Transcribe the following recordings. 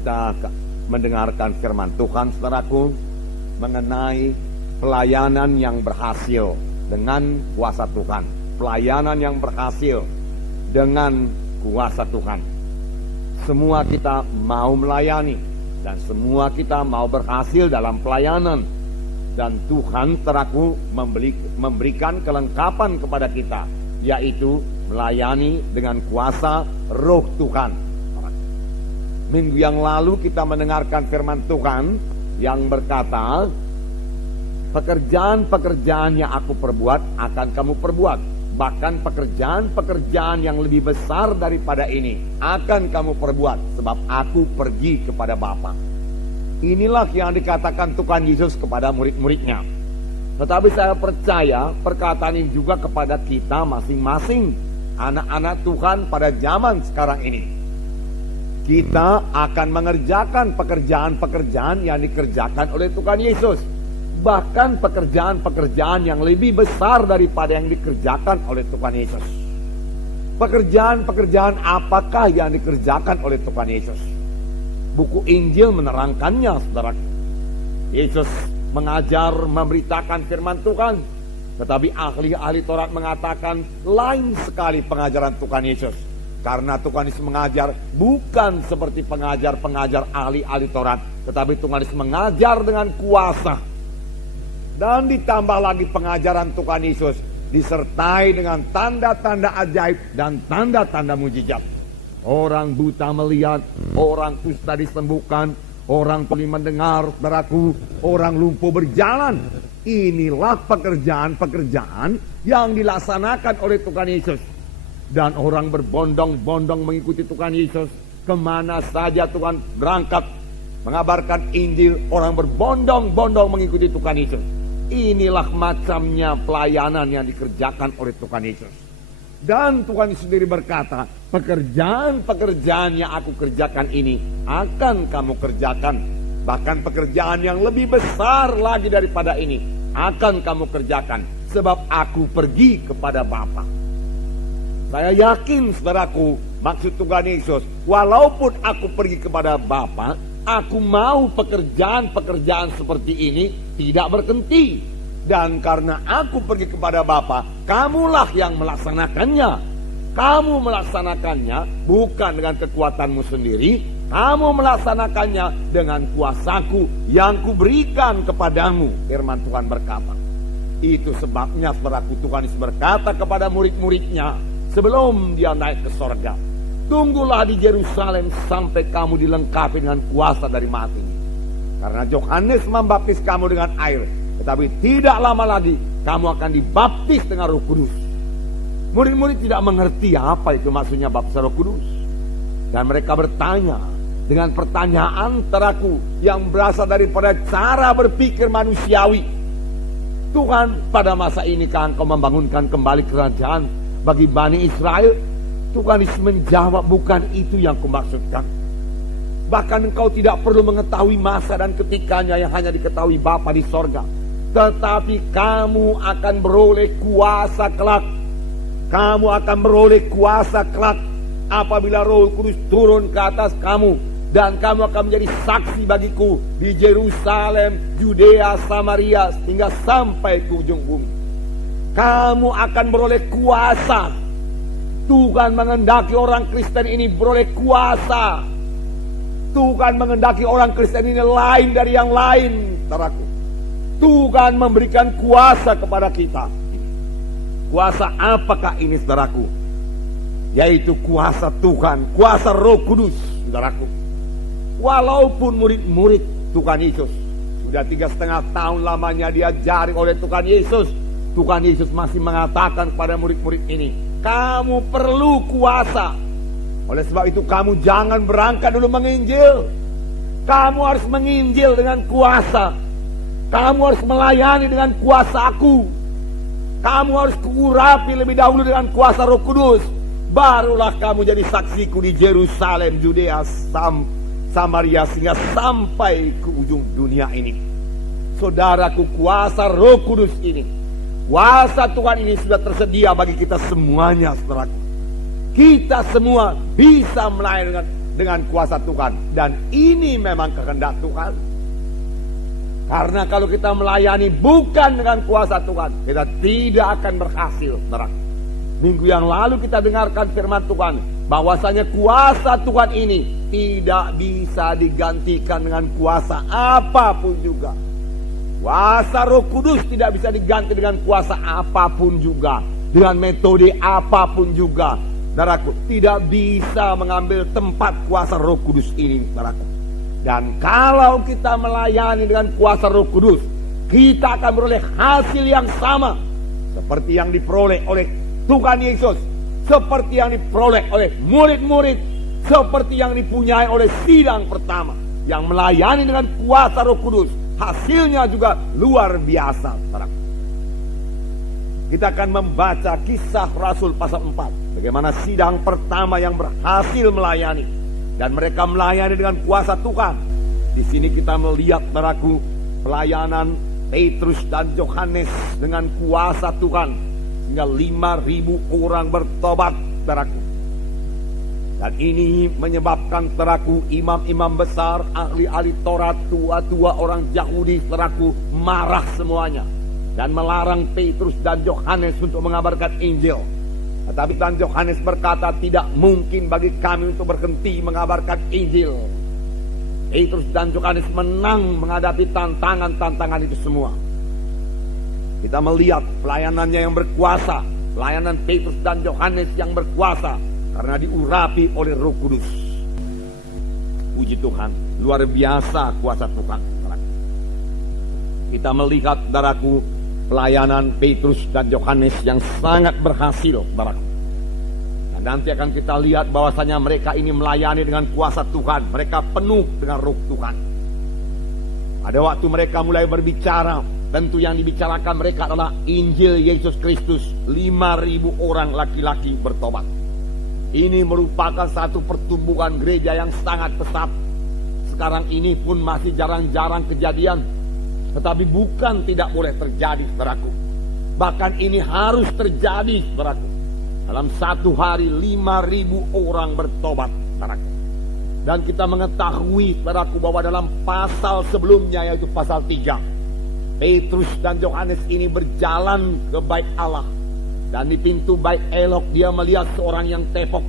kita mendengarkan firman Tuhan, saudaraku, mengenai pelayanan yang berhasil dengan kuasa Tuhan. Pelayanan yang berhasil dengan kuasa Tuhan. Semua kita mau melayani dan semua kita mau berhasil dalam pelayanan. Dan Tuhan, saudaraku, memberikan kelengkapan kepada kita, yaitu melayani dengan kuasa Roh Tuhan. Minggu yang lalu kita mendengarkan firman Tuhan yang berkata, pekerjaan-pekerjaan yang aku perbuat akan kamu perbuat. Bahkan pekerjaan-pekerjaan yang lebih besar daripada ini akan kamu perbuat, sebab aku pergi kepada Bapa. Inilah yang dikatakan Tuhan Yesus kepada murid-muridnya. Tetapi saya percaya perkataan ini juga kepada kita masing-masing, anak-anak Tuhan pada zaman sekarang ini. Kita akan mengerjakan pekerjaan-pekerjaan yang dikerjakan oleh Tuhan Yesus. Bahkan pekerjaan-pekerjaan yang lebih besar daripada yang dikerjakan oleh Tuhan Yesus. Pekerjaan-pekerjaan apakah yang dikerjakan oleh Tuhan Yesus? Buku Injil menerangkannya, saudara. Yesus mengajar, memberitakan firman Tuhan. Tetapi ahli-ahli Taurat mengatakan lain sekali pengajaran Tuhan Yesus. Karena Tuhan Yesus mengajar bukan seperti pengajar-pengajar ahli-ahli Taurat, tetapi Tuhan Yesus mengajar dengan kuasa. Dan ditambah lagi pengajaran Tuhan Yesus disertai dengan tanda-tanda ajaib dan tanda-tanda mujizat. Orang buta melihat, orang kusta disembuhkan, orang tuli mendengar, saudaraku, orang lumpuh berjalan. Inilah pekerjaan-pekerjaan yang dilaksanakan oleh Tuhan Yesus. Dan orang berbondong-bondong mengikuti Tuhan Yesus. Kemana saja Tuhan berangkat mengabarkan Injil, orang berbondong-bondong mengikuti Tuhan Yesus. Inilah macamnya pelayanan yang dikerjakan oleh Tuhan Yesus. Dan Tuhan Yesus sendiri berkata, pekerjaan-pekerjaan yang aku kerjakan ini akan kamu kerjakan. Bahkan pekerjaan yang lebih besar lagi daripada ini akan kamu kerjakan. Sebab aku pergi kepada Bapa. Saya yakin, saudaraku, maksud Tuhan Yesus, walaupun aku pergi kepada Bapa, aku mau pekerjaan-pekerjaan seperti ini tidak berhenti. Dan karena aku pergi kepada Bapa, kamulah yang melaksanakannya. Kamu melaksanakannya bukan dengan kekuatanmu sendiri, kamu melaksanakannya dengan kuasaku yang kuberikan kepadamu. Firman Tuhan berkata. Itu sebabnya, saudaraku, Tuhan Yesus berkata kepada murid-muridnya sebelum dia naik ke sorga, tunggulah di Yerusalem sampai kamu dilengkapi dengan kuasa dari mati. Karena Yohanes membaptis kamu dengan air, tetapi tidak lama lagi kamu akan dibaptis dengan Roh Kudus. Murid-murid tidak mengerti apa itu maksudnya baptis Roh Kudus. Dan mereka bertanya dengan pertanyaan teraku yang berasal daripada cara berpikir manusiawi. Tuhan, pada masa ini kan Engkau membangunkan kembali kerajaan bagi Bani Israel? Tuhan Yesus menjawab, bukan itu yang kumaksudkan. Bahkan engkau tidak perlu mengetahui masa dan ketikanya yang hanya diketahui Bapa di sorga. Tetapi kamu akan beroleh kuasa kelak. Kamu akan beroleh kuasa kelak apabila Roh Kudus turun ke atas kamu. Dan kamu akan menjadi saksi bagiku di Yerusalem, Yudea, Samaria, hingga sampai ke ujung bumi. Kamu akan beroleh kuasa. Tuhan mengendaki orang Kristen ini beroleh kuasa. Tuhan mengendaki orang Kristen ini lain dari yang lain, saudaraku. Tuhan memberikan kuasa kepada kita. Kuasa apakah ini, saudaraku? Yaitu kuasa Tuhan, kuasa Roh Kudus, saudaraku. Walaupun murid-murid Tuhan Yesus sudah 3,5 tahun lamanya diajari oleh Tuhan Yesus, Tuhan Yesus masih mengatakan kepada murid-murid ini, kamu perlu kuasa. Oleh sebab itu kamu jangan berangkat dulu menginjil. Kamu harus menginjil dengan kuasa. Kamu harus melayani dengan kuasa-Aku. Kamu harus kuurapi lebih dahulu dengan kuasa Roh Kudus. Barulah kamu jadi saksiku di Yerusalem, Yudea, Samaria, sehingga sampai ke ujung dunia ini. Saudaraku, kuasa Roh Kudus ini, kuasa Tuhan ini sudah tersedia bagi kita semuanya, saudaraku. Kita semua bisa melayani dengan dengan kuasa Tuhan. Dan ini memang kehendak Tuhan. Karena kalau kita melayani bukan dengan kuasa Tuhan, kita tidak akan berhasil, saudara. Minggu yang lalu kita dengarkan firman Tuhan, bahwasanya kuasa Tuhan ini tidak bisa digantikan dengan kuasa apapun juga. Kuasa Roh Kudus tidak bisa diganti dengan kuasa apapun juga, dengan metode apapun juga. Saudaraku, tidak bisa mengambil tempat kuasa Roh Kudus ini, saudaraku. Dan kalau kita melayani dengan kuasa Roh Kudus, kita akan beroleh hasil yang sama seperti yang diperoleh oleh Tuhan Yesus, seperti yang diperoleh oleh murid-murid, seperti yang dipunyai oleh sidang pertama yang melayani dengan kuasa Roh Kudus. Hasilnya juga luar biasa. Kita akan membaca Kisah Rasul pasal 4, bagaimana sidang pertama yang berhasil melayani, dan mereka melayani dengan kuasa Tuhan. Di sini kita melihat, saudaraku, pelayanan Petrus dan Yohanes dengan kuasa Tuhan, sehingga 5.000 orang bertobat, saudaraku. Dan ini menyebabkan, saudaraku, imam-imam besar, ahli-ahli Taurat, tua-tua orang Yahudi, saudaraku, marah semuanya dan melarang Petrus dan Yohanes untuk mengabarkan Injil. Tetapi Tuhan Yohanes berkata, tidak mungkin bagi kami untuk berhenti mengabarkan Injil. Petrus dan Yohanes menang menghadapi tantangan-tantangan itu semua. Kita melihat pelayanannya yang berkuasa, pelayanan Petrus dan Yohanes yang berkuasa, karena diurapi oleh Roh Kudus. Puji Tuhan, luar biasa kuasa Tuhan. Kita melihat, saudaraku, pelayanan Petrus dan Yohanes yang sangat berhasil, saudaraku. Dan nanti akan kita lihat bahwasanya mereka ini melayani dengan kuasa Tuhan. Mereka penuh dengan Roh Tuhan. Pada waktu mereka mulai berbicara, tentu yang dibicarakan mereka adalah Injil Yesus Kristus. 5.000 orang laki-laki bertobat. Ini merupakan satu pertumbuhan gereja yang sangat pesat. Sekarang ini pun masih jarang-jarang kejadian. Tetapi bukan tidak boleh terjadi, saudaraku. Bahkan ini harus terjadi, saudaraku. Dalam satu hari 5.000 orang bertobat, saudaraku. Dan kita mengetahui, saudaraku, bahwa dalam pasal sebelumnya, yaitu pasal 3, Petrus dan Yohanes ini berjalan ke bait Allah. Dan di pintu bait Elok dia melihat seorang yang tepok.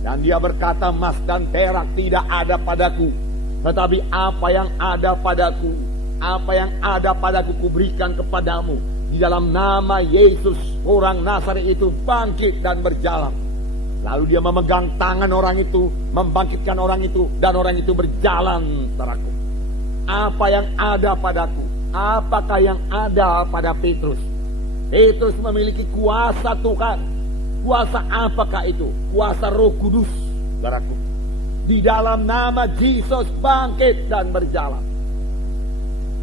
Dan dia berkata, emas dan perak tidak ada padaku, tetapi apa yang ada padaku, apa yang ada padaku kuberikan kepadamu. Di dalam nama Yesus, orang Nazaret itu bangkit dan berjalan. Lalu dia memegang tangan orang itu, membangkitkan orang itu, dan orang itu berjalan, saudaraku. Apa yang ada padaku? Apakah yang ada pada Petrus? Petrus memiliki kuasa Tuhan. Kuasa apakah itu? Kuasa Roh Kudus, saudaraku. Di dalam nama Yesus bangkit dan berjalan.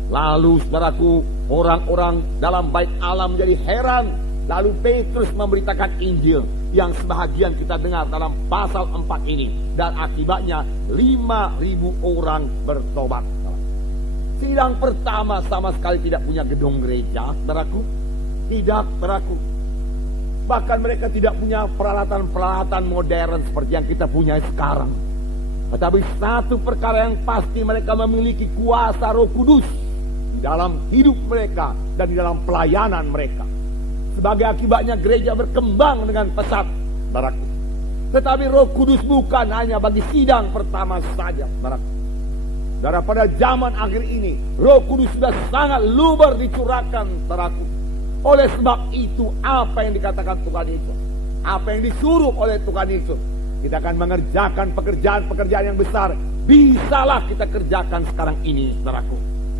Lalu, saudaraku, orang-orang dalam bait Allah menjadi heran. Lalu Petrus memberitakan Injil yang sebahagian kita dengar dalam pasal 4 ini. Dan akibatnya 5.000 orang bertobat. Sidang pertama sama sekali tidak punya gedung gereja, saudaraku. Tidak, saudaraku. Bahkan mereka tidak punya peralatan-peralatan modern seperti yang kita punya sekarang. Tetapi satu perkara yang pasti, mereka memiliki kuasa Roh Kudus dalam hidup mereka dan di dalam pelayanan mereka. Sebagai akibatnya gereja berkembang dengan pesat, saudaraku. Tetapi Roh Kudus bukan hanya bagi sidang pertama saja, saudaraku. Saudara, pada zaman akhir ini Roh Kudus sudah sangat luber dicurahkan, saudaraku. Oleh sebab itu, apa yang dikatakan Tuhan Yesus, apa yang disuruh oleh Tuhan Yesus, kita akan mengerjakan pekerjaan-pekerjaan yang besar. Bisalah kita kerjakan sekarang ini, saudaraku.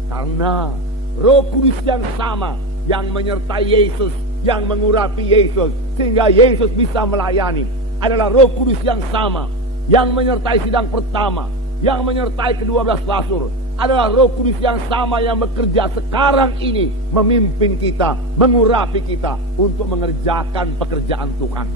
Karena Roh Kudus yang sama, yang menyertai Yesus, yang mengurapi Yesus, sehingga Yesus bisa melayani, adalah Roh Kudus yang sama, yang menyertai sidang pertama, yang menyertai ke-12 rasul, adalah Roh Kudus yang sama yang bekerja sekarang ini, memimpin kita, mengurapi kita untuk mengerjakan pekerjaan Tuhan.